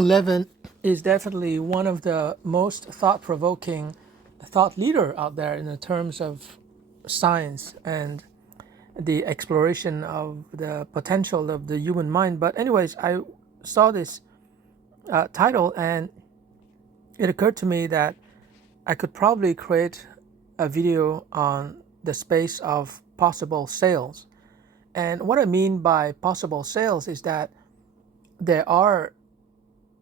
Levin is definitely one of the most thought-provoking thought leader out there in the terms of science and the exploration of the potential of the human mind. But anyways, I saw this title and it occurred to me that I could probably create a video on the space of possible sales. And what I mean by possible sales is that there are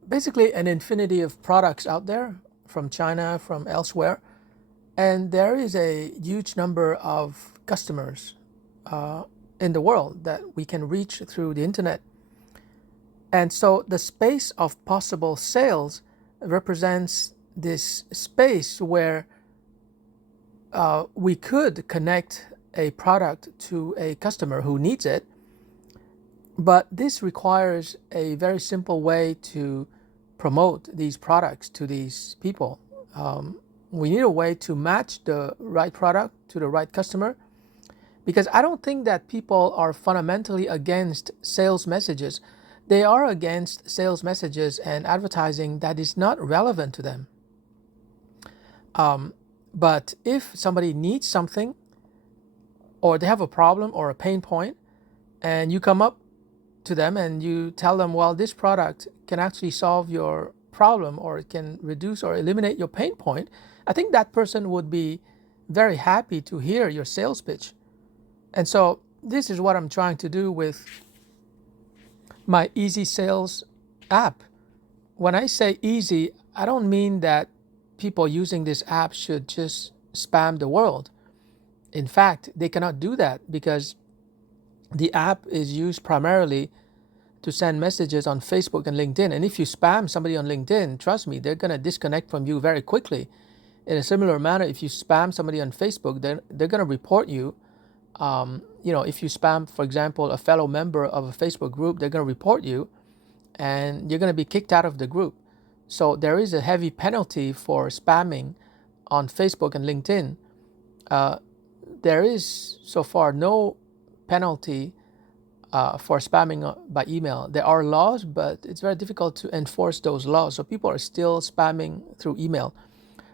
basically an infinity of products out there from China, from elsewhere, and there is a huge number of customers in the world that we can reach through the internet. And so the space of possible sales represents this space where we could connect a product to a customer who needs it, but this requires a very simple way to promote these products to these people. We need a way to match the right product to the right customer, because I don't think that people are fundamentally against sales messages. They are against sales messages and advertising that is not relevant to them. But if somebody needs something, or they have a problem or a pain point, and you come up to them and you tell them, well, this product can actually solve your problem, or it can reduce or eliminate your pain point, I think that person would be very happy to hear your sales pitch. And so this is what I'm trying to do with my Easy Sales app. When I say easy, I don't mean that people using this app should just spam the world. In fact, they cannot do that because the app is used primarily to send messages on Facebook and LinkedIn. And if you spam somebody on LinkedIn, trust me, they're going to disconnect from you very quickly. In a similar manner, if you spam somebody on Facebook, they're going to report you. If you spam, for example, a fellow member of a Facebook group, they're going to report you and you're going to be kicked out of the group. So there is a heavy penalty for spamming on Facebook and LinkedIn. There is so far no penalty for spamming by email. There are laws, but it's very difficult to enforce those laws. So people are still spamming through email.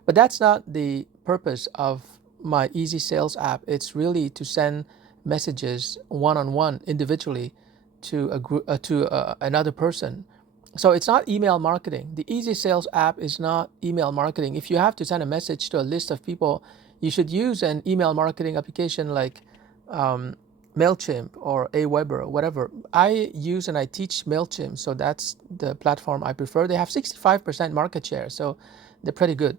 But that's not the purpose of my Easy Sales app. It's really to send messages one-on-one individually to a group, to another person. So it's not email marketing. The Easy Sales app is not email marketing. If you have to send a message to a list of people, you should use an email marketing application like MailChimp or Aweber or whatever. I use and I teach MailChimp, so that's the platform I prefer. They have 65% market share, so they're pretty good.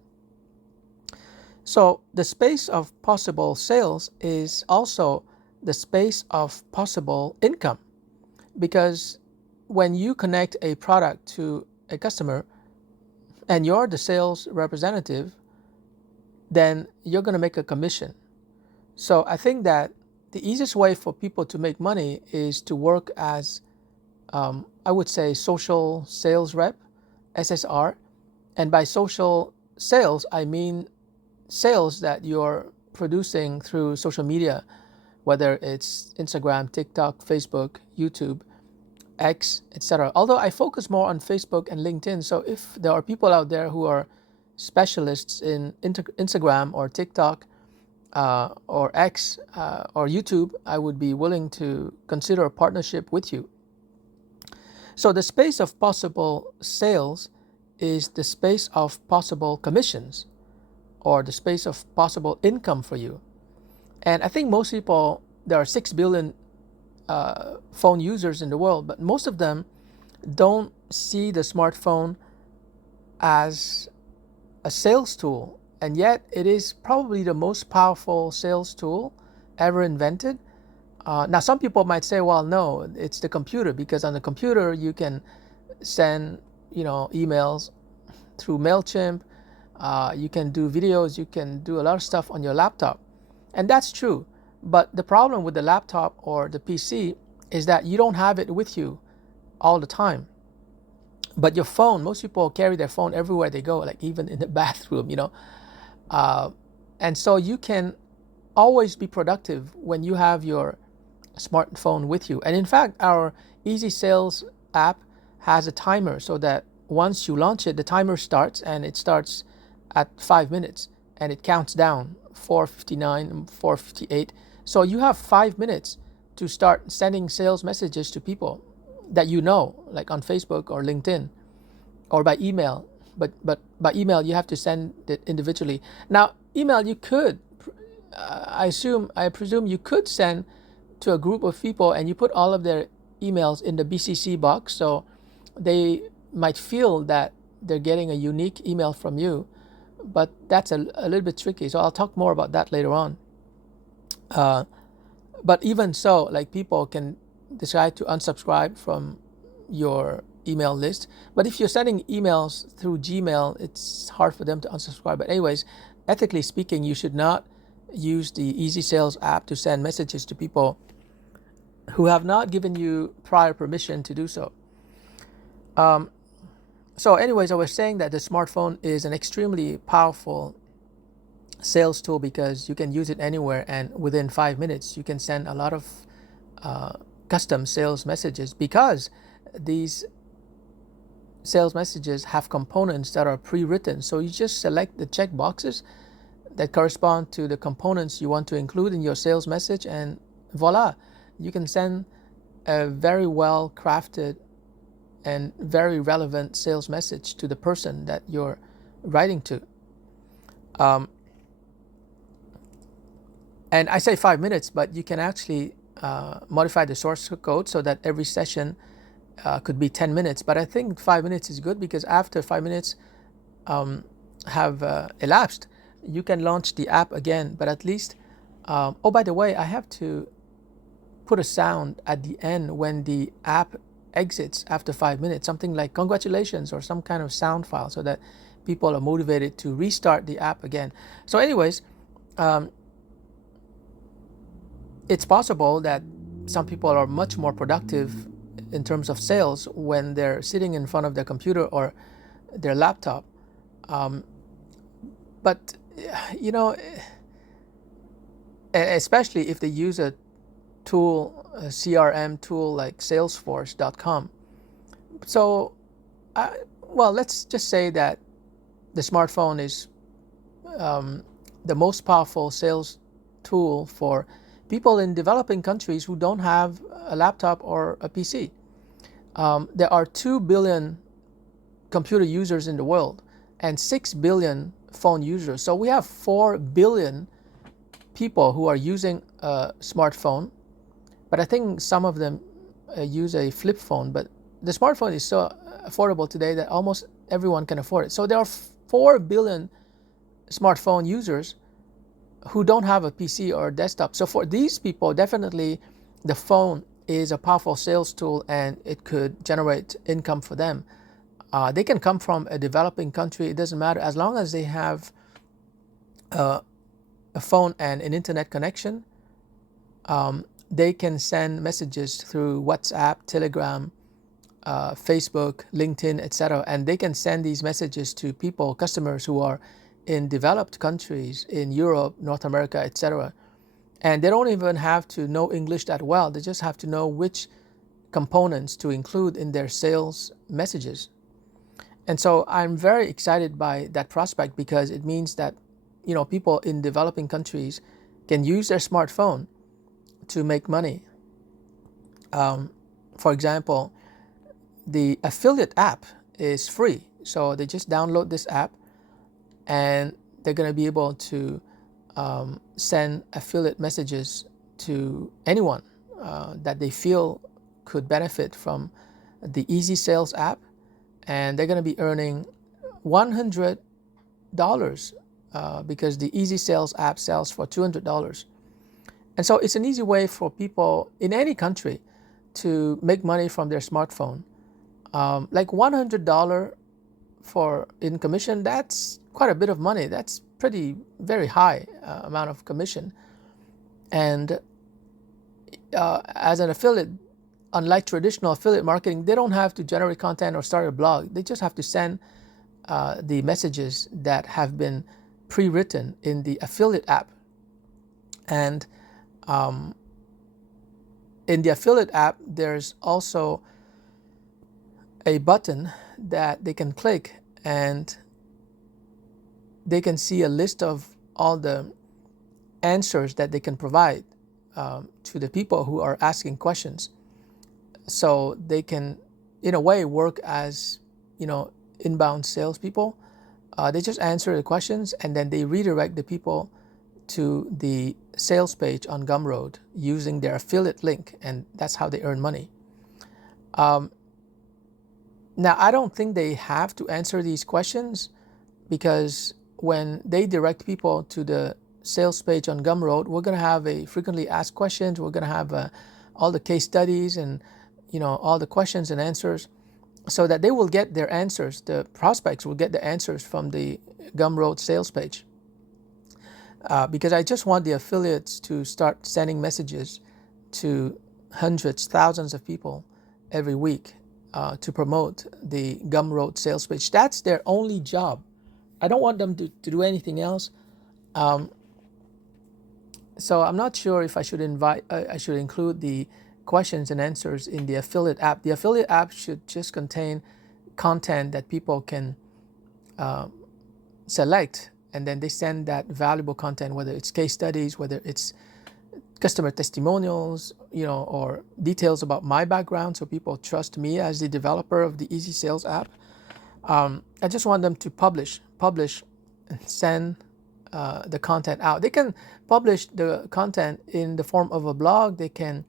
So the space of possible sales is also the space of possible income, because when you connect a product to a customer and you're the sales representative, then you're going to make a commission. So I think that the easiest way for people to make money is to work as, I would say, social sales rep, SSR. And by social sales, I mean sales that you're producing through social media, whether it's Instagram, TikTok, Facebook, YouTube, X, etc. Although I focus more on Facebook and LinkedIn. So if there are people out there who are specialists in Instagram or TikTok or X or YouTube, I would be willing to consider a partnership with you. So the space of possible sales is the space of possible commissions, or the space of possible income for you. And I think most people, there are 6 billion phone users in the world, but most of them don't see the smartphone as a sales tool. And yet it is probably the most powerful sales tool ever invented. Now some people might say, well, no, it's the computer, because on the computer you can send emails through MailChimp, you can do videos, you can do a lot of stuff on your laptop. And that's true. But the problem with the laptop or the PC is that you don't have it with you all the time. But your phone, most people carry their phone everywhere they go, like even in the bathroom, and so you can always be productive when you have your smartphone with you. And in fact, our Easy Sales app has a timer so that once you launch it, the timer starts, and it starts at 5 minutes, and it counts down 4:59, 4:58. So you have 5 minutes to start sending sales messages to people that you know, like on Facebook or LinkedIn or by email. But by email, you have to send it individually. Now, email, you could, I presume you could send to a group of people, and you put all of their emails in the BCC box, so they might feel that they're getting a unique email from you. But that's a little bit tricky, so I'll talk more about that later on. But even so, like, people can decide to unsubscribe from your email list. But if you're sending emails through Gmail, it's hard for them to unsubscribe. But anyways, ethically speaking, you should not use the Easy Sales app to send messages to people who have not given you prior permission to do so. So anyways, I was saying that the smartphone is an extremely powerful sales tool because you can use it anywhere, and within 5 minutes you can send a lot of custom sales messages, because these sales messages have components that are pre-written. So you just select the check boxes that correspond to the components you want to include in your sales message, and voila, you can send a very well crafted and very relevant sales message to the person that you're writing to. And I say 5 minutes, but you can actually modify the source code so that every session could be 10 minutes. But I think 5 minutes is good, because after 5 minutes have elapsed, you can launch the app again. But at least, oh, by the way, I have to put a sound at the end when the app exits after 5 minutes, something like congratulations or some kind of sound file, so that people are motivated to restart the app again. So anyways, it's possible that some people are much more productive in terms of sales when they're sitting in front of their computer or their laptop. But, you know, especially if they use a tool, a CRM tool like Salesforce.com. So, well, let's just say that the smartphone is the most powerful sales tool for people in developing countries who don't have a laptop or a PC. There are 2 billion computer users in the world and 6 billion phone users. So we have 4 billion people who are using a smartphone. But I think some of them use a flip phone. But the smartphone is so affordable today that almost everyone can afford it. So there are 4 billion smartphone users who don't have a PC or a desktop. So for these people, definitely the phone is a powerful sales tool, and it could generate income for them. They can come from a developing country. It doesn't matter, as long as they have a phone and an internet connection. They can send messages through WhatsApp, Telegram, Facebook, LinkedIn, etc. And they can send these messages to people, customers who are in developed countries, in Europe, North America, etc. And they don't even have to know English that well. They just have to know which components to include in their sales messages. And so I'm very excited by that prospect, because it means that, you know, people in developing countries can use their smartphone to make money. For example, the affiliate app is free. So they just download this app, and they're going to be able to send affiliate messages to anyone that they feel could benefit from the Easy Sales app. And they're going to be earning $100 because the Easy Sales app sells for $200. And so it's an easy way for people in any country to make money from their smartphone. Like $100 in commission, that's quite a bit of money. That's very high amount of commission. And as an affiliate, unlike traditional affiliate marketing, they don't have to generate content or start a blog. They just have to send the messages that have been pre-written in the affiliate app. And in the affiliate app, there's also a button that they can click, and they can see a list of all the answers that they can provide to the people who are asking questions. So they can, in a way, work as, inbound salespeople. They just answer the questions, and then they redirect the people to the sales page on Gumroad using their affiliate link, and that's how they earn money. Now, I don't think they have to answer these questions, because when they direct people to the sales page on Gumroad, we're going to have a frequently asked questions. We're going to have all the case studies and all the questions and answers, so that they will get their answers. The prospects will get the answers from the Gumroad sales page. Because I just want the affiliates to start sending messages to hundreds, thousands of people every week to promote the Gumroad sales page. That's their only job. I don't want them to do anything else. So I'm not sure if I should include the questions and answers in the affiliate app. The affiliate app should just contain content that people can select, and then they send that valuable content, whether it's case studies, whether it's customer testimonials, or details about my background, so people trust me as the developer of the Easy Sales app. I just want them to publish, and send the content out. They can publish the content in the form of a blog. They can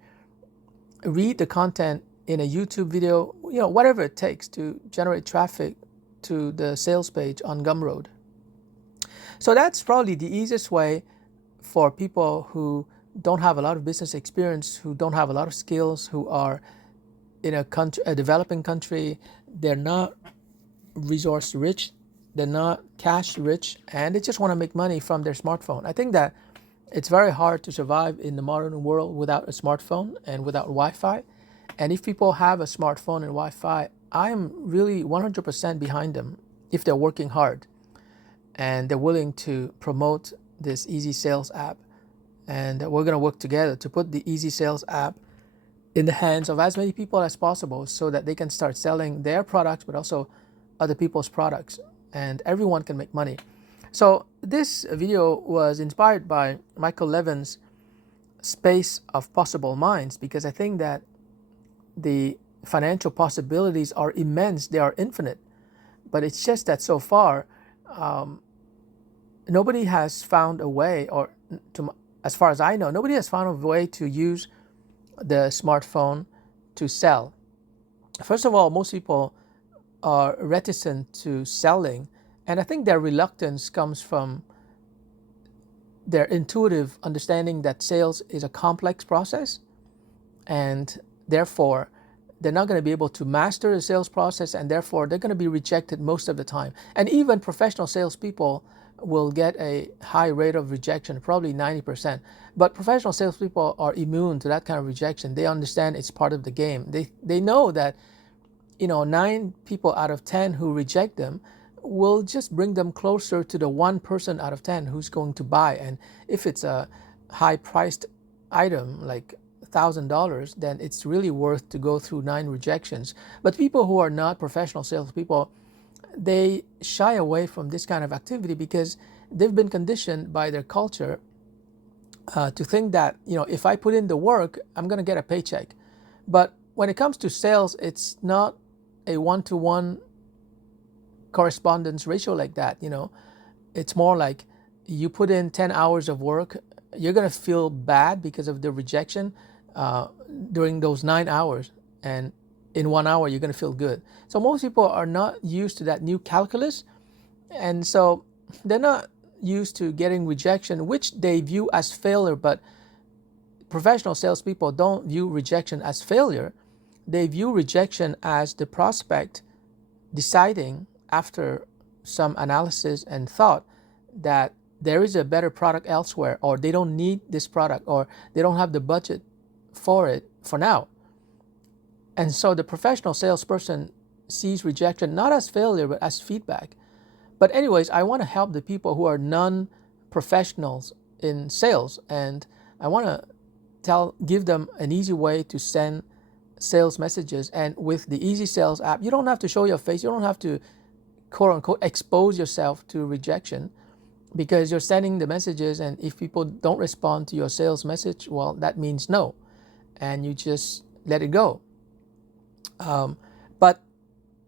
read the content in a YouTube video, whatever it takes to generate traffic to the sales page on Gumroad. So that's probably the easiest way for people who don't have a lot of business experience, who don't have a lot of skills, who are in a developing country. They're not resource rich, they're not cash rich, and they just want to make money from their smartphone. I think that it's very hard to survive in the modern world without a smartphone and without Wi-Fi. And if people have a smartphone and Wi-Fi, I am really 100% behind them if they're working hard and they're willing to promote this Easy Sales app. And we're going to work together to put the Easy Sales app in the hands of as many people as possible, so that they can start selling their products, but also other people's products, and everyone can make money. So this video was inspired by Michael Levin's Space of Possible Minds, because I think that the financial possibilities are immense, they are infinite. But it's just that so far, nobody has found a way, or as far as I know, nobody has found a way to use the smartphone to sell. First of all, most people are reticent to selling, and I think their reluctance comes from their intuitive understanding that sales is a complex process, and therefore they're not going to be able to master the sales process, and therefore they're going to be rejected most of the time. And even professional salespeople will get a high rate of rejection, probably 90%. But professional salespeople are immune to that kind of rejection. They understand it's part of the game. They know that 9 people out of 10 who reject them will just bring them closer to the 1 person out of 10 who's going to buy. And if it's a high-priced item like $1,000, then it's really worth to go through 9 rejections. But people who are not professional salespeople, they shy away from this kind of activity because they've been conditioned by their culture to think that, if I put in the work, I'm going to get a paycheck. But when it comes to sales, it's not a 1-to-1 correspondence ratio like that. It's more like you put in 10 hours of work, you're going to feel bad because of the rejection during those 9 hours, and in 1 hour you're going to feel good. So most people are not used to that new calculus, and so they're not used to getting rejection, which they view as failure. But professional salespeople don't view rejection as failure. They view rejection as the prospect deciding, after some analysis and thought, that there is a better product elsewhere, or they don't need this product, or they don't have the budget for it for now. And so the professional salesperson sees rejection not as failure, but as feedback. But anyways, I want to help the people who are non-professionals in sales, and I want to give them an easy way to send sales messages. And with the Easy Sales app, you don't have to show your face. You don't have to quote unquote expose yourself to rejection, because you're sending the messages, and if people don't respond to your sales message, well, that means no, and you just let it go. But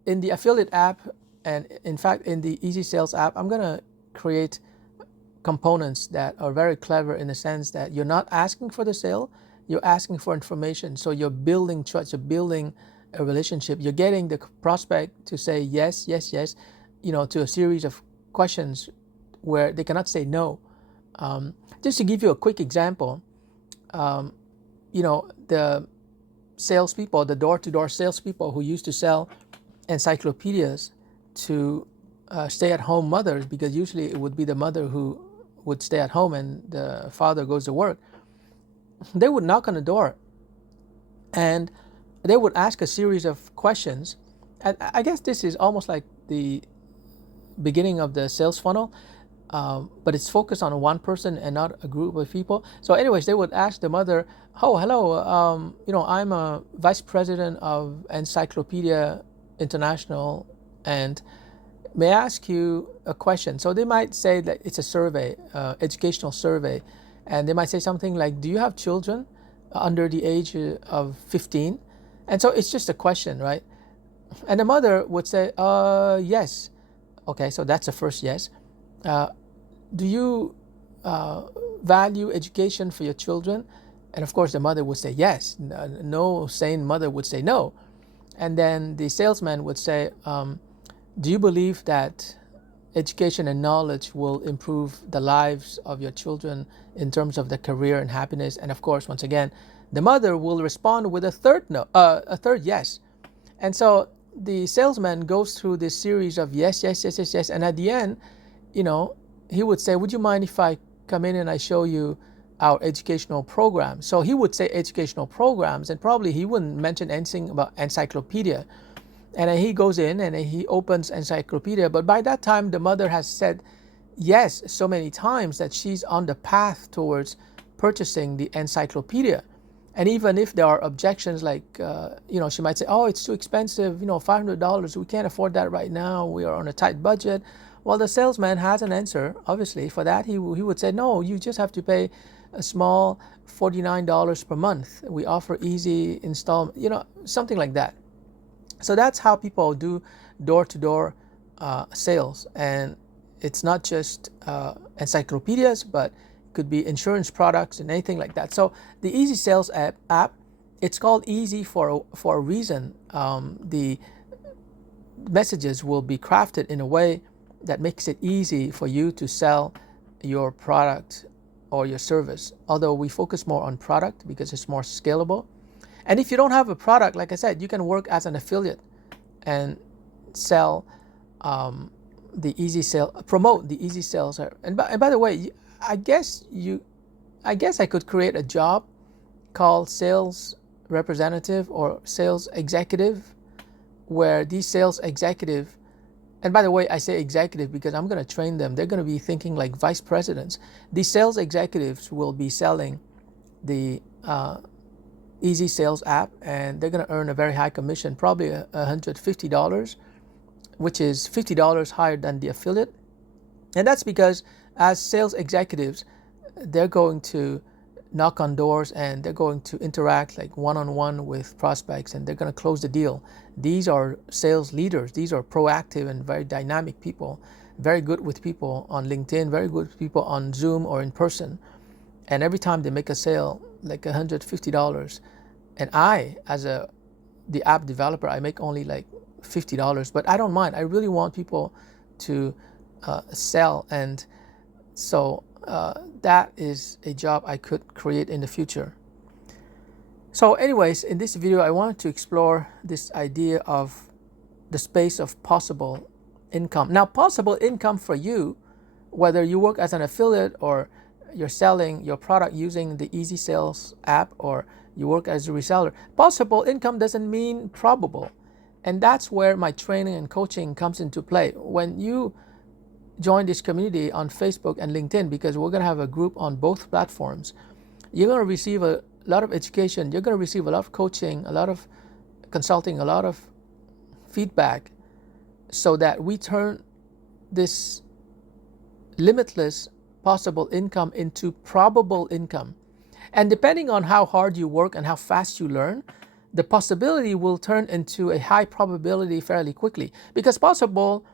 in the affiliate app, and in fact in the Easy Sales app, I'm going to create components that are very clever, in the sense that you're not asking for the sale, you're asking for information. So you're building trust, you're building a relationship, you're getting the prospect to say yes, yes, yes, to a series of questions where they cannot say no. Just to give you a quick example, the salespeople, the door-to-door salespeople who used to sell encyclopedias to stay-at-home mothers, because usually it would be the mother who would stay at home and the father goes to work, they would knock on the door and they would ask a series of questions. And I guess this is almost like the beginning of the sales funnel, but it's focused on one person and not a group of people. So anyways, they would ask the mother, oh, hello, I'm a vice president of Encyclopedia International, and may I ask you a question? So they might say that it's a survey, educational survey, and they might say something like, do you have children under the age of 15? And so it's just a question, right? And the mother would say, yes. Okay, so that's the first yes. Do you value education for your children? And of course the mother would say yes. No sane mother would say no. And then the salesman would say, do you believe that education and knowledge will improve the lives of your children in terms of their career and happiness? And of course, once again, the mother will respond with a third yes. And so the salesman goes through this series of yes, yes, yes, yes, yes. And at the end, he would say, would you mind if I come in and I show you our educational program? So he would say educational programs, and probably he wouldn't mention anything about encyclopedia. And then he goes in and he opens encyclopedia. But by that time, the mother has said yes so many times that she's on the path towards purchasing the encyclopedia. And even if there are objections, like, she might say, oh, it's too expensive, $500, we can't afford that right now, we are on a tight budget. Well, the salesman has an answer, obviously, for that. He would say, no, you just have to pay a small $49 per month. We offer easy installment, something like that. So that's how people do door-to-door sales. And it's not just encyclopedias, but it could be insurance products and anything like that. So the Easy Sales app, it's called Easy for a reason. The messages will be crafted in a way that makes it easy for you to sell your product or your service. Although we focus more on product because it's more scalable. And if you don't have a product, like I said, you can work as an affiliate and sell the Easy Sale, promote the Easy Sales. And by the way, I guess I could create a job called sales representative or sales executive, where these sales executive, and by the way, I say executive because I'm going to train them. They're going to be thinking like vice presidents. These sales executives will be selling the Easy Sales app, and they're going to earn a very high commission, probably $150, which is $50 higher than the affiliate. And that's because as sales executives, they're going to knock on doors and they're going to interact like one-on-one with prospects, and they're going to close the deal. These are sales leaders. These are proactive and very dynamic people, very good with people on LinkedIn, very good with people on Zoom or in person. And every time they make a sale, like $150, and I, as the app developer, I make only like $50, but I don't mind. I really want people to sell, and so that is a job I could create in the future. So anyways, in this video, I wanted to explore this idea of the space of possible income. Now, possible income for you, whether you work as an affiliate or you're selling your product using the Easy Sales app, or you work as a reseller, possible income doesn't mean probable. And that's where my training and coaching comes into play. When you join this community on Facebook and LinkedIn, because we're going to have a group on both platforms, you're going to receive a lot of education, you're going to receive a lot of coaching, a lot of consulting a lot of feedback so that we turn this limitless possible income into probable income. And depending on how hard you work and how fast you learn, the possibility will turn into a high probability fairly quickly. Because possible,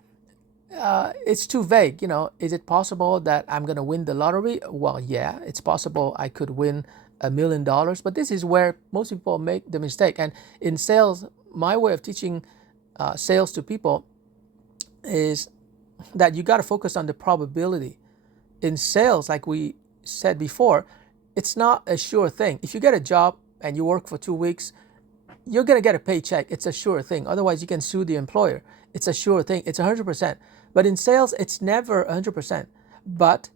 it's too vague. Is it possible that I'm going to win the lottery? Well, yeah, it's possible I could win $1 million, but this is where most people make the mistake. And in sales, my way of teaching sales to people is that you got to focus on the probability. In sales, like we said before, it's not a sure thing. If you get a job and you work for 2 weeks, you're going to get a paycheck. It's a sure thing. Otherwise, you can sue the employer. It's a sure thing. It's 100%. But in sales, it's never 100%. But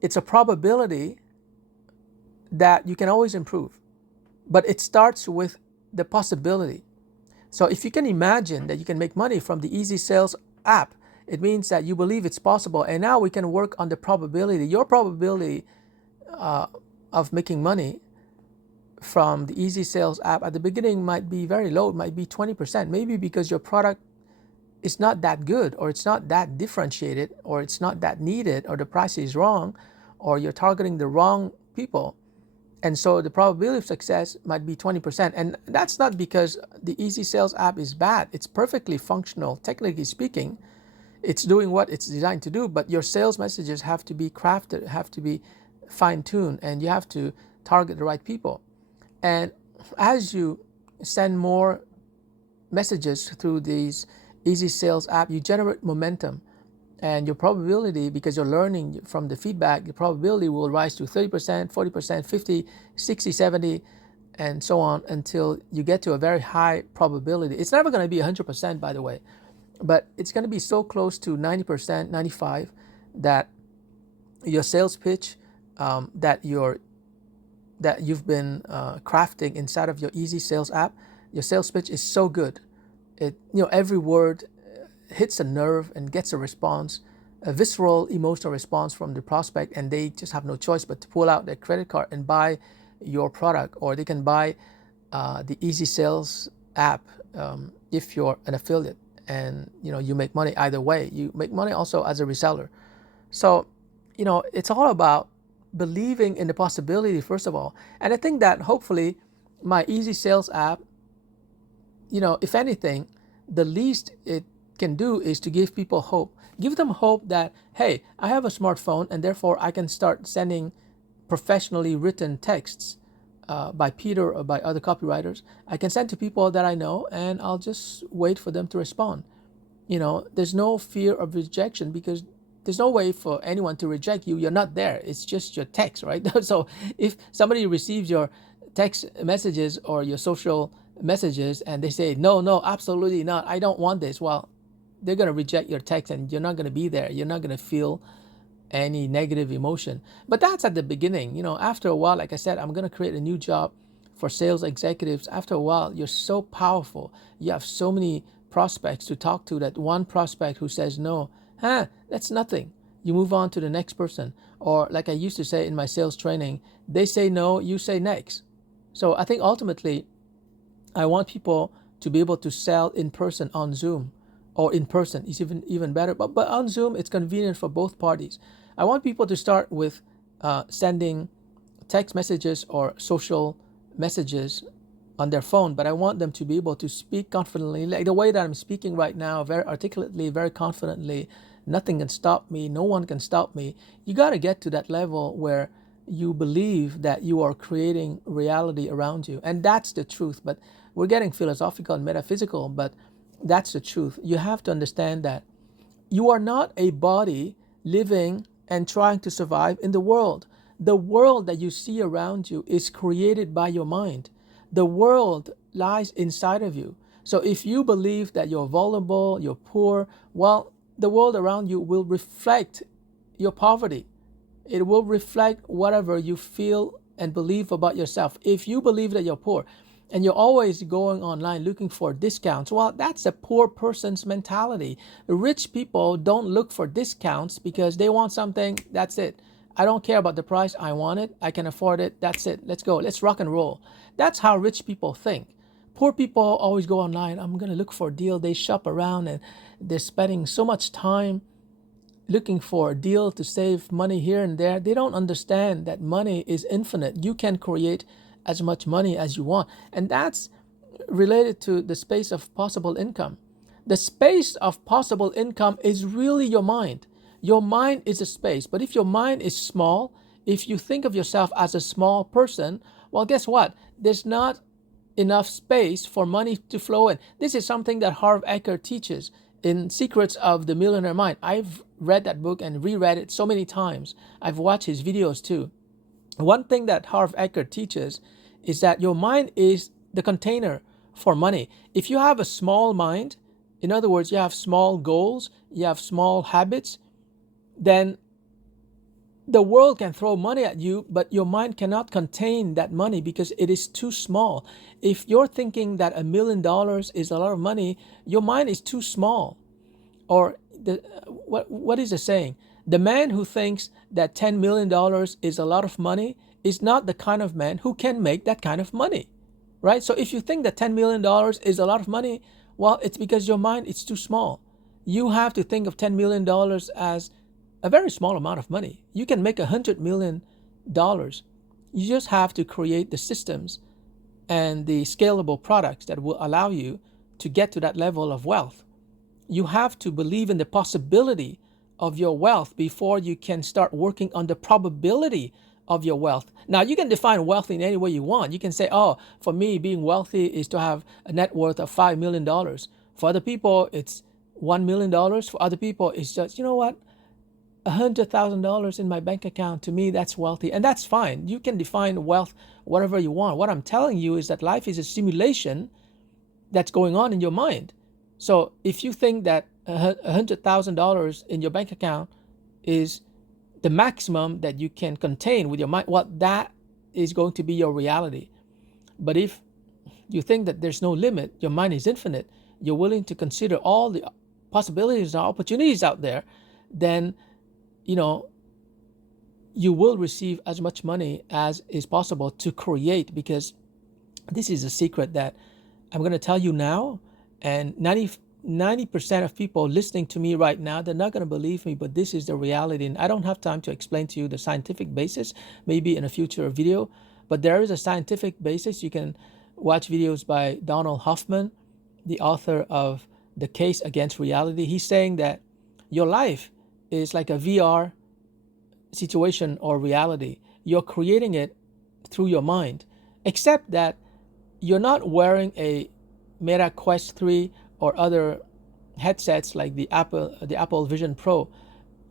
it's a probability that you can always improve. But it starts with the possibility. So if you can imagine that you can make money from the Easy Sales app, it means that you believe it's possible. And now we can work on the probability. Your probability of making money from the Easy Sales app at the beginning might be very low. It might be 20%, maybe because your product is not that good, or it's not that differentiated, or it's not that needed, or the price is wrong, or you're targeting the wrong people. And so the probability of success might be 20%. And that's not because the Easy Sales app is bad. It's perfectly functional, technically speaking. It's doing what it's designed to do, but your sales messages have to be crafted, have to be fine-tuned, and you have to target the right people. And as you send more messages through these Easy Sales app, you generate momentum. And your probability, because you're learning from the feedback, the probability will rise to 30%, 40%, 50, 60, 70, and so on until you get to a very high probability. It's never going to be 100%, by the way, but it's going to be so close to 90%, 95%, that your sales pitch that you've been crafting inside of your Easy Sales app, your sales pitch is so good. Every word hits a nerve and gets a response, a visceral emotional response from the prospect, and they just have no choice but to pull out their credit card and buy your product, or they can buy the Easy Sales app if you're an affiliate, and you make money either way. You make money also as a reseller. So it's all about believing in the possibility, first of all. And I think that hopefully my Easy Sales app, if anything, the least it can do is to give people hope. Give them hope that, hey, I have a smartphone and therefore I can start sending professionally written texts by Peter or by other copywriters. I can send to people that I know, and I'll just wait for them to respond. There's no fear of rejection, because there's no way for anyone to reject you. You're not there. It's just your text, right? So if somebody receives your text messages or your social messages and they say, no, absolutely not, I don't want this, well, they're going to reject your text and you're not going to be there. You're not going to feel any negative emotion. But that's at the beginning. After a while, like I said, I'm going to create a new job for sales executives. After a while, you're so powerful. You have so many prospects to talk to that one prospect who says no, that's nothing. You move on to the next person. Or like I used to say in my sales training, they say no, you say next. So I think ultimately, I want people to be able to sell in person on Zoom, or in person is even better. But on Zoom, it's convenient for both parties. I want people to start with sending text messages or social messages on their phone, but I want them to be able to speak confidently, like the way that I'm speaking right now, very articulately, very confidently. Nothing can stop me. No one can stop me. You got to get to that level where you believe that you are creating reality around you. And that's the truth. But we're getting philosophical and metaphysical, but that's the truth. You have to understand that you are not a body living and trying to survive in the world. The world that you see around you is created by your mind. The world lies inside of you. So if you believe that you're vulnerable, you're poor, well, the world around you will reflect your poverty. It will reflect whatever you feel and believe about yourself. If you believe that you're poor and you're always going online looking for discounts, well, that's a poor person's mentality. Rich people don't look for discounts because they want something, that's it. I don't care about the price, I want it, I can afford it, that's it. Let's go, let's rock and roll. That's how rich people think. Poor people always go online. I'm going to look for a deal. They shop around and they're spending so much time looking for a deal to save money here and there. They don't understand that money is infinite. You can create as much money as you want. And that's related to the space of possible income. The space of possible income is really your mind. Your mind is a space. But if your mind is small, if you think of yourself as a small person, well, guess what? There's not enough space for money to flow in. This is something that Harv Eker teaches in Secrets of the Millionaire Mind. I've read that book and reread it so many times. I've watched his videos too. One thing that Harv Eker teaches is that your mind is the container for money. If you have a small mind, in other words, you have small goals, you have small habits, then the world can throw money at you, but your mind cannot contain that money because it is too small. If you're thinking that $1 million is a lot of money, your mind is too small. Or what is the saying? The man who thinks that $10 million is a lot of money is not the kind of man who can make that kind of money, right? So if you think that $10 million is a lot of money, well, it's because your mind is too small. You have to think of $10 million as a very small amount of money. You can make $100 million. You just have to create the systems and the scalable products that will allow you to get to that level of wealth. You have to believe in the possibility of your wealth before you can start working on the probability of your wealth. Now, you can define wealth in any way you want. You can say, oh, for me, being wealthy is to have a net worth of $5 million. For other people, it's $1 million. For other people, it's just, you know what? $100,000 in my bank account, to me, that's wealthy. And that's fine. You can define wealth whatever you want. What I'm telling you is that life is a simulation that's going on in your mind. So if you think that $100,000 in your bank account is the maximum that you can contain with your mind, well, that is going to be your reality. But if you think that there's no limit, your mind is infinite, you're willing to consider all the possibilities and opportunities out there, then you will receive as much money as is possible to create, because this is a secret that I'm going to tell you now, and 90% of people listening to me right now, they're not going to believe me, but this is the reality, and I don't have time to explain to you the scientific basis, maybe in a future video, but there is a scientific basis. You can watch videos by Donald Hoffman, the author of The Case Against Reality. He's saying that your life is like a VR situation or reality. You're creating it through your mind, except that you're not wearing a Meta Quest 3 or other headsets like the Apple Vision Pro.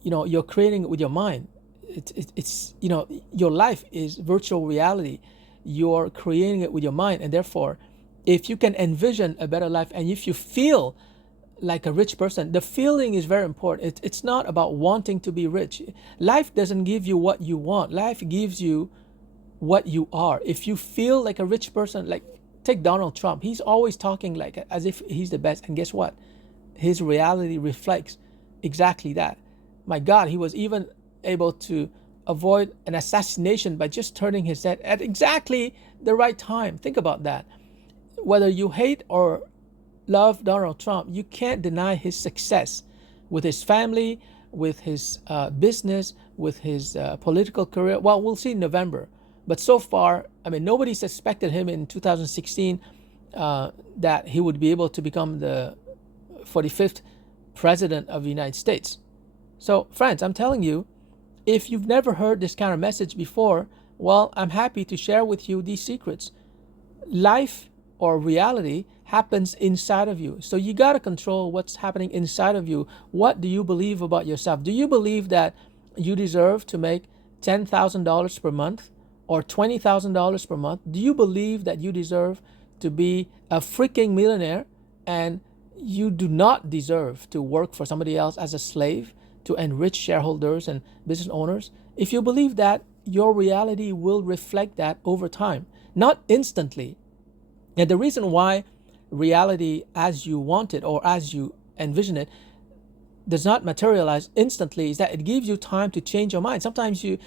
You're creating it with your mind. It's your life is virtual reality. You're creating it with your mind, and therefore, if you can envision a better life, and if you feel like a rich person, the feeling is very important. It's not about wanting to be rich. Life doesn't give you what you want. Life gives you what you are. If you feel like a rich person, like take Donald Trump, he's always talking like as if he's the best, and guess what? His reality reflects exactly that. My God, he was even able to avoid an assassination by just turning his head at exactly the right time. Think about that. Whether you hate or love Donald Trump, you can't deny his success with his family, with his business, with his political career. Well, we'll see in November. But so far, nobody suspected him in 2016 that he would be able to become the 45th president of the United States. So, friends, I'm telling you, if you've never heard this kind of message before, well, I'm happy to share with you these secrets. Life or reality happens inside of you. So you got to control what's happening inside of you. What do you believe about yourself? Do you believe that you deserve to make $10,000 per month or $20,000 per month? Do you believe that you deserve to be a freaking millionaire, and you do not deserve to work for somebody else as a slave to enrich shareholders and business owners? If you believe that, your reality will reflect that over time, not instantly. And the reason why reality as you want it or as you envision it does not materialize instantly is that it gives you time to change your mind. Sometimes you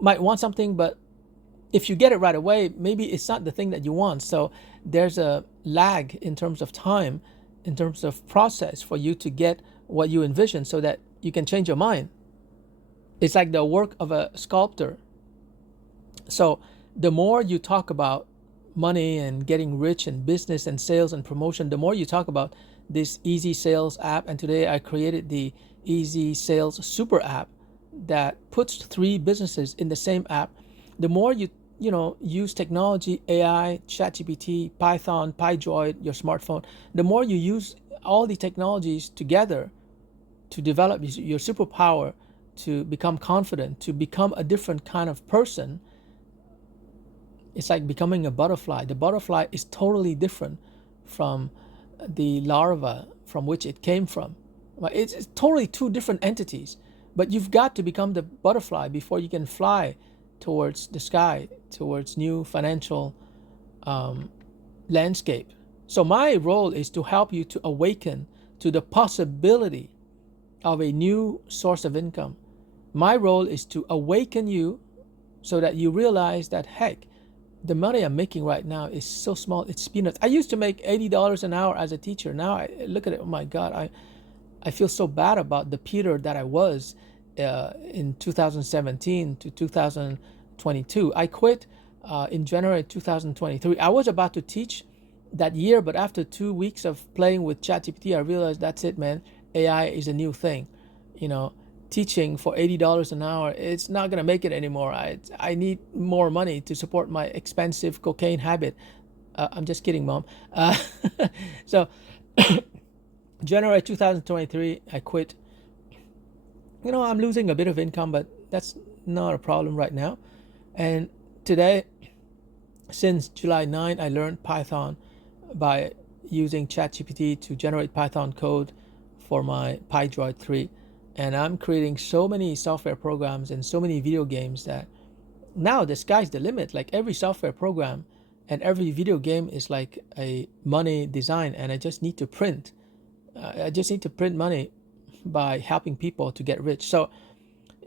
might want something, but if you get it right away, maybe it's not the thing that you want. So there's a lag in terms of time, in terms of process for you to get what you envision so that you can change your mind. It's like the work of a sculptor. So the more you talk about money and getting rich and business and sales and promotion, the more you talk about this Easy Sales app. And today I created the Easy Sales Super app that puts 3 businesses in the same app. The more you use technology, AI, ChatGPT, Python, PyDroid, your smartphone, the more you use all the technologies together to develop your superpower, to become confident, to become a different kind of person. It's like becoming a butterfly. The butterfly is totally different from the larva from which it came from. It's totally 2 different entities. But you've got to become the butterfly before you can fly towards the sky, towards new financial landscape. So my role is to help you to awaken to the possibility of a new source of income. My role is to awaken you so that you realize that, heck, the money I'm making right now is so small, it's peanuts. I used to make $80 an hour as a teacher. Now I look at it, oh my God, I feel so bad about the Peter that I was in 2017 to 2022. I quit in January 2023. I was about to teach that year, but after 2 weeks of playing with ChatGPT, I realized that's it, man. AI is a new thing. Teaching for $80 an hour, it's not going to make it anymore. I need more money to support my expensive cocaine habit. I'm just kidding, Mom. So January 2023, I quit. I'm losing a bit of income, but that's not a problem right now. And today, since July 9, I learned Python by using ChatGPT to generate Python code for my PyDroid 3. And I'm creating so many software programs and so many video games that now the sky's the limit. Like every software program and every video game is like a money design, and I just need to print. I just need to print money by helping people to get rich. So,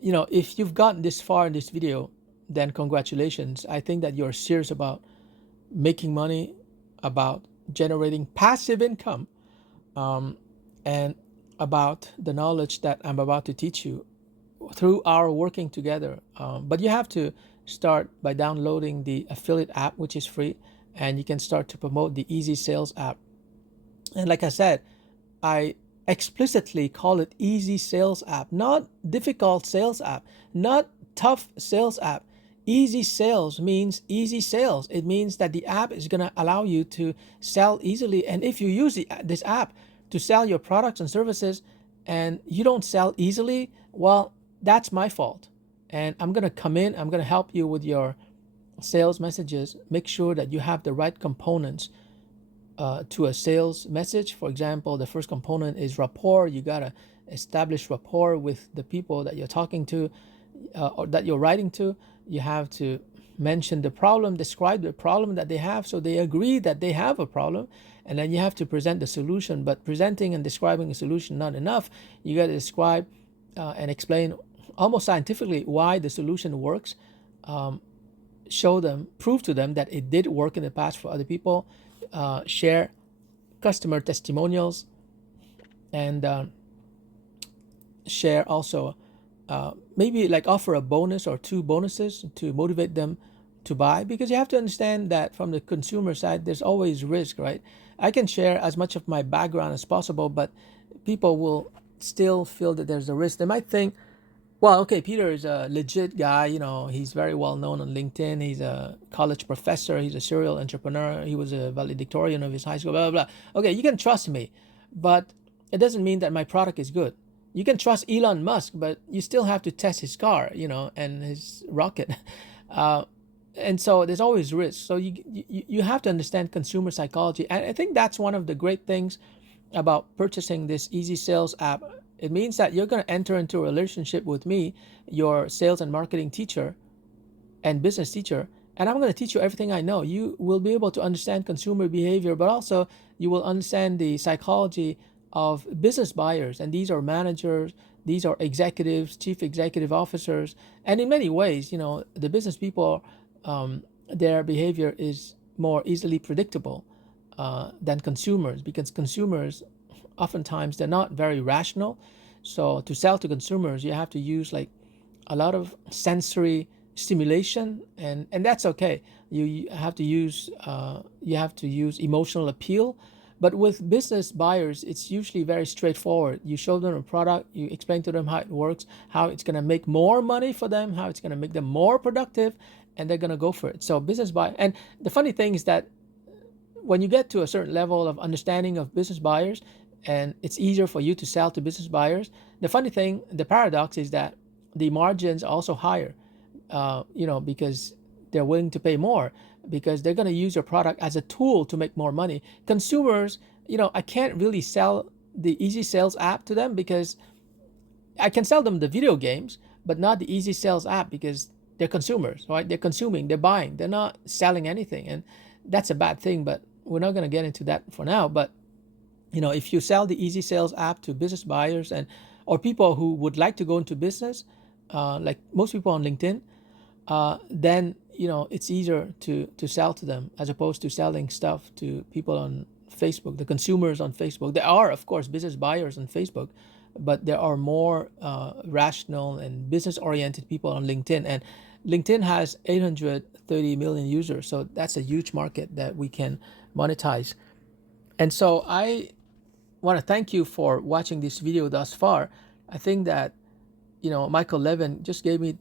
if you've gotten this far in this video, then congratulations. I think that you're serious about making money, about generating passive income, and about the knowledge that I'm about to teach you through our working together. But you have to start by downloading the affiliate app, which is free, and you can start to promote the Easy Sales app. And like I said, I explicitly call it Easy Sales app, not difficult sales app, not tough sales app. Easy sales means easy sales. It means that the app is going to allow you to sell easily. And if you use this app to sell your products and services and you don't sell easily, well, that's my fault. And I'm going to come in, I'm going to help you with your sales messages. Make sure that you have the right components to a sales message. For example, the first component is rapport. You got to establish rapport with the people that you're talking to or that you're writing to. You have to mention the problem, describe the problem that they have so they agree that they have a problem. And then you have to present the solution. But presenting and describing a solution not enough. You got to describe and explain almost scientifically why the solution works. Show them, prove to them that it did work in the past for other people. Share customer testimonials, and share also maybe like offer a bonus or 2 bonuses to motivate them to buy, because you have to understand that from the consumer side there's always risk, right? I can share as much of my background as possible, but people will still feel that there's a risk. They might think, well, okay, Peter is a legit guy, he's very well known on LinkedIn, he's a college professor, he's a serial entrepreneur, he was a valedictorian of his high school, blah, blah, blah. Okay, you can trust me, but it doesn't mean that my product is good. You can trust Elon Musk, but you still have to test his car, and his rocket. And so there's always risk. So you have to understand consumer psychology. And I think that's one of the great things about purchasing this Easy Sales app. It means that you're going to enter into a relationship with me, your sales and marketing teacher and business teacher, and I'm going to teach you everything I know. You will be able to understand consumer behavior, but also you will understand the psychology of business buyers. And these are managers, these are executives, chief executive officers, and in many ways, the business people their behavior is more easily predictable than consumers, because consumers oftentimes they're not very rational. So to sell to consumers, you have to use like a lot of sensory stimulation, and that's okay. You have to use emotional appeal. But with business buyers, it's usually very straightforward. You show them a product, you explain to them how it works, how it's going to make more money for them, how it's going to make them more productive, and they're going to go for it. So business buy, and the funny thing is that when you get to a certain level of understanding of business buyers, and it's easier for you to sell to business buyers, the funny thing, the paradox is that the margins are also higher, because they're willing to pay more, because they're going to use your product as a tool to make more money. Consumers, I can't really sell the Easy Sales app to them, because I can sell them the video games, but not the Easy Sales app, because they're consumers, right? They're consuming, they're buying, they're not selling anything. And that's a bad thing, but we're not going to get into that for now. But if you sell the Easy Sales app to business buyers or people who would like to go into business, like most people on LinkedIn, then it's easier to sell to them, as opposed to selling stuff to people on Facebook, the consumers on Facebook. There are, of course, business buyers on Facebook, but there are more rational and business-oriented people on LinkedIn. And LinkedIn has 830 million users, so that's a huge market that we can monetize. And so I want to thank you for watching this video thus far. I think that Michael Levin just gave me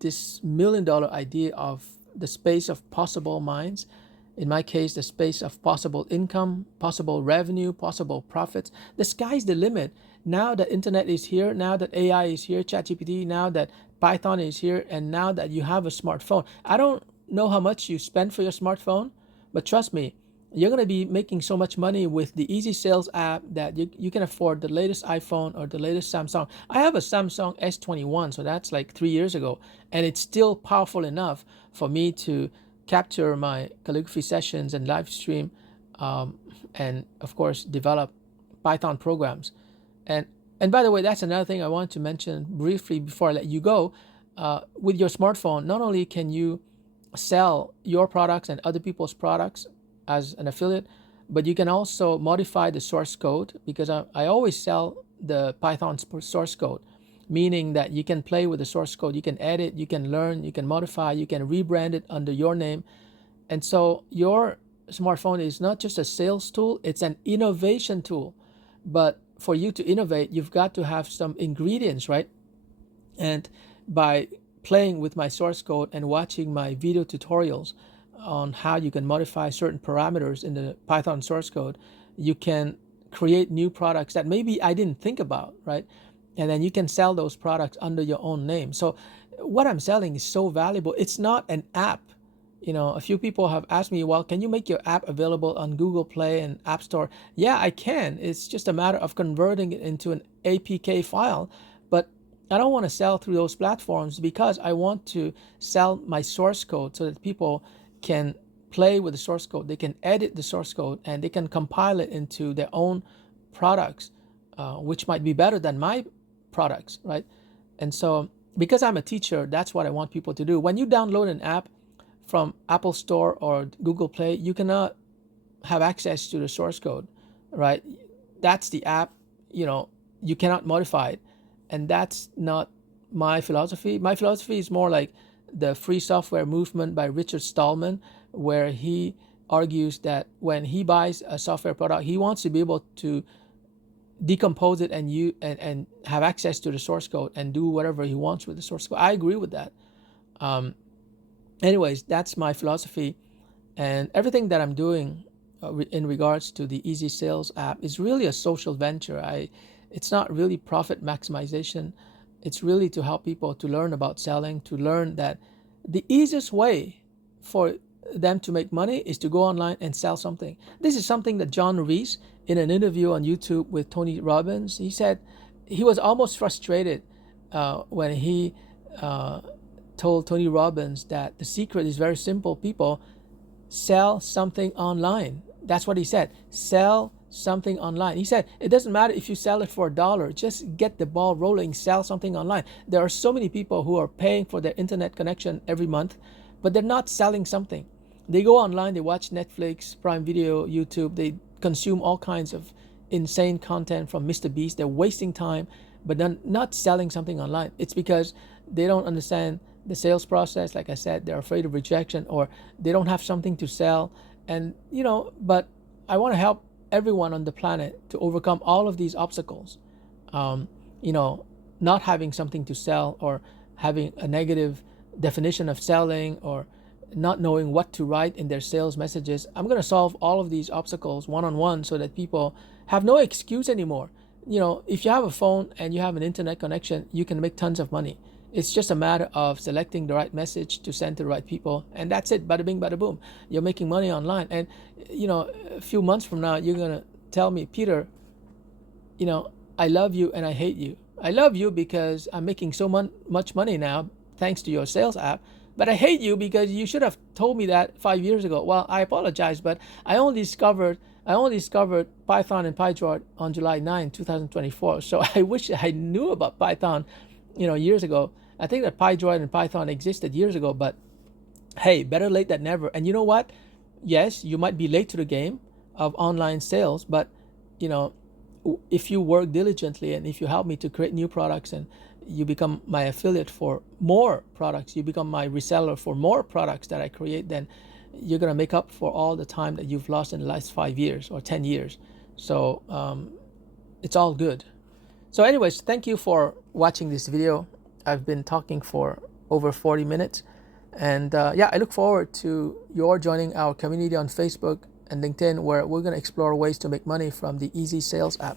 this $1 million idea of the space of possible minds. In my case, the space of possible income, possible revenue, possible profits. The sky's the limit. Now that internet is here, now that AI is here, ChatGPT, now that Python is here, and now that you have a smartphone. I don't know how much you spend for your smartphone, but trust me, you're going to be making so much money with the Easy Sales app that you can afford the latest iPhone or the latest Samsung. I have a Samsung S21, so that's like 3 years ago, and it's still powerful enough for me to capture my calligraphy sessions and live stream, and of course develop Python programs. And by the way, that's another thing I want to mention briefly before I let you go. With your smartphone, not only can you sell your products and other people's products as an affiliate, but you can also modify the source code, because I always sell the Python source code, meaning that you can play with the source code, you can edit, you can learn, you can modify, you can rebrand it under your name. And so your smartphone is not just a sales tool, it's an innovation tool. But for you to innovate, you've got to have some ingredients, right? And by playing with my source code and watching my video tutorials on how you can modify certain parameters in the Python source code, you can create new products that maybe I didn't think about, right? And then you can sell those products under your own name. So what I'm selling is so valuable. It's not an app. A few people have asked me, well, can you make your app available on Google Play and App Store? Yeah, I can. It's just a matter of converting it into an APK file. But I don't want to sell through those platforms, because I want to sell my source code so that people can play with the source code, they can edit the source code, and they can compile it into their own products, which might be better than my products, right? And so because I'm a teacher, that's what I want people to do. When you download an app from Apple Store or Google Play, you cannot have access to the source code, right? That's the app, you cannot modify it. And that's not my philosophy. My philosophy is more like the free software movement by Richard Stallman, where he argues that when he buys a software product, he wants to be able to decompose it and have access to the source code and do whatever he wants with the source code. I agree with that. Anyways, that's my philosophy, and everything that I'm doing in regards to the Easy Sales app is really a social venture. It's not really profit maximization. It's really to help people to learn about selling, to learn that the easiest way for them to make money is to go online and sell something. This is something that John Reese, in an interview on YouTube with Tony Robbins, he said he was almost frustrated when he told Tony Robbins that the secret is very simple. People, sell something online. That's what he said. Sell something online. He said, it doesn't matter if you sell it for $1, just get the ball rolling, sell something online. There are so many people who are paying for their internet connection every month, but they're not selling something. They go online, they watch Netflix, Prime Video, YouTube, they consume all kinds of insane content from Mr. Beast. They're wasting time, but then not selling something online. It's because they don't understand the sales process. Like I said, they're afraid of rejection, or they don't have something to sell. And, but I want to help everyone on the planet to overcome all of these obstacles. Not having something to sell, or having a negative definition of selling, or not knowing what to write in their sales messages. I'm going to solve all of these obstacles one-on-one so that people have no excuse anymore. If you have a phone and you have an internet connection, you can make tons of money. It's just a matter of selecting the right message to send to the right people, and that's it. Bada bing, bada boom. You're making money online. And a few months from now, you're going to tell me, Peter, I love you and I hate you. I love you because I'm making so much money now thanks to your sales app, but I hate you because you should have told me that 5 years ago. Well, I apologize, but I only discovered Python and PyDroid on July 9, 2024. So I wish I knew about Python, years ago. I think that PyDroid and Python existed years ago, but hey, better late than never. And you know what? Yes, you might be late to the game of online sales, but if you work diligently and if you help me to create new products, and you become my affiliate for more products, you become my reseller for more products that I create, then you're going to make up for all the time that you've lost in the last 5 years or 10 years. So it's all good. So anyways, thank you for watching this video. I've been talking for over 40 minutes. And I look forward to your joining our community on Facebook and LinkedIn, where we're going to explore ways to make money from the Easy Sales app.